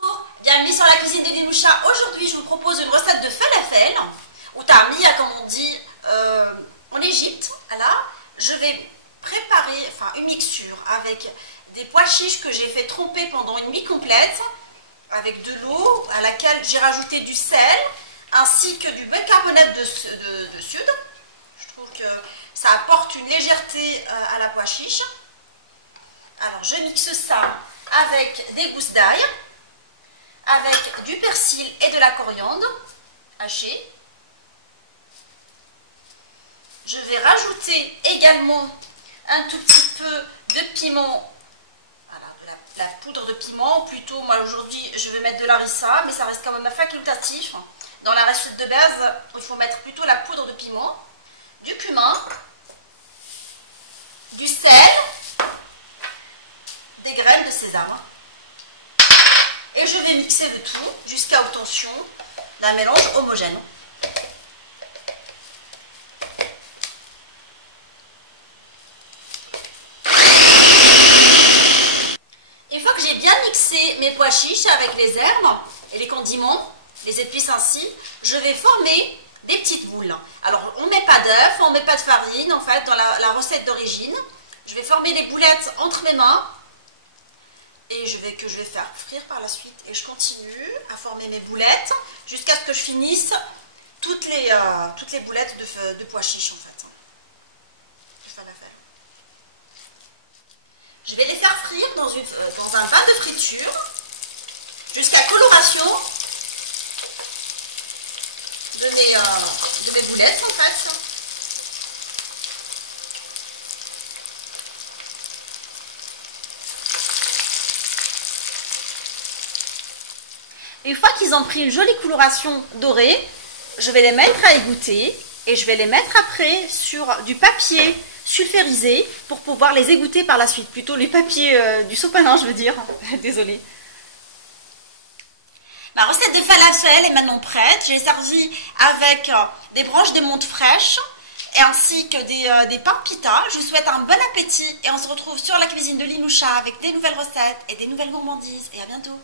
Bonjour, bienvenue sur la cuisine de Linoucha. Aujourd'hui, je vous propose une recette de falafel ou tamia, comme on dit en Égypte. Alors, je vais préparer une mixture avec des pois chiches que j'ai fait tremper pendant une nuit complète, avec de l'eau à laquelle j'ai rajouté du sel ainsi que du bicarbonate de soude. Je trouve que ça apporte une légèreté à la pois chiche. Alors, je mixe ça avec des gousses d'ail, avec du persil et de la coriandre hachée. Je vais rajouter également un tout petit peu de piment, voilà, de la poudre de piment, ou plutôt, moi aujourd'hui je vais mettre de l'harissa, mais ça reste quand même facultatif. Dans la recette de base, il faut mettre plutôt la poudre de piment, du cumin, du sel, des graines de sésame. Et je vais mixer le tout jusqu'à obtention d'un mélange homogène. Une fois que j'ai bien mixé mes pois chiches avec les herbes et les condiments, les épices ainsi, je vais former des petites boules. Alors, on ne met pas d'œuf, on ne met pas de farine, en fait, dans la recette d'origine. Je vais former les boulettes entre mes mains et que je vais faire frire par la suite. Et je continue à former mes boulettes jusqu'à ce que je finisse toutes les boulettes de pois chiches, en fait. Je vais les faire frire dans un bain de friture jusqu'à coloration de mes boulettes, en fait. Une fois qu'ils ont pris une jolie coloration dorée, je vais les mettre à égoutter et je vais les mettre après sur du papier sulfurisé pour pouvoir les égoutter par la suite. Plutôt les papiers du sopalin, je veux dire. Désolée. Ma recette de falafel est maintenant prête. Je l'ai servie avec des branches de menthe fraîches ainsi que des pains pita. Je vous souhaite un bon appétit et on se retrouve sur la cuisine de Linoucha avec des nouvelles recettes et des nouvelles gourmandises. Et à bientôt.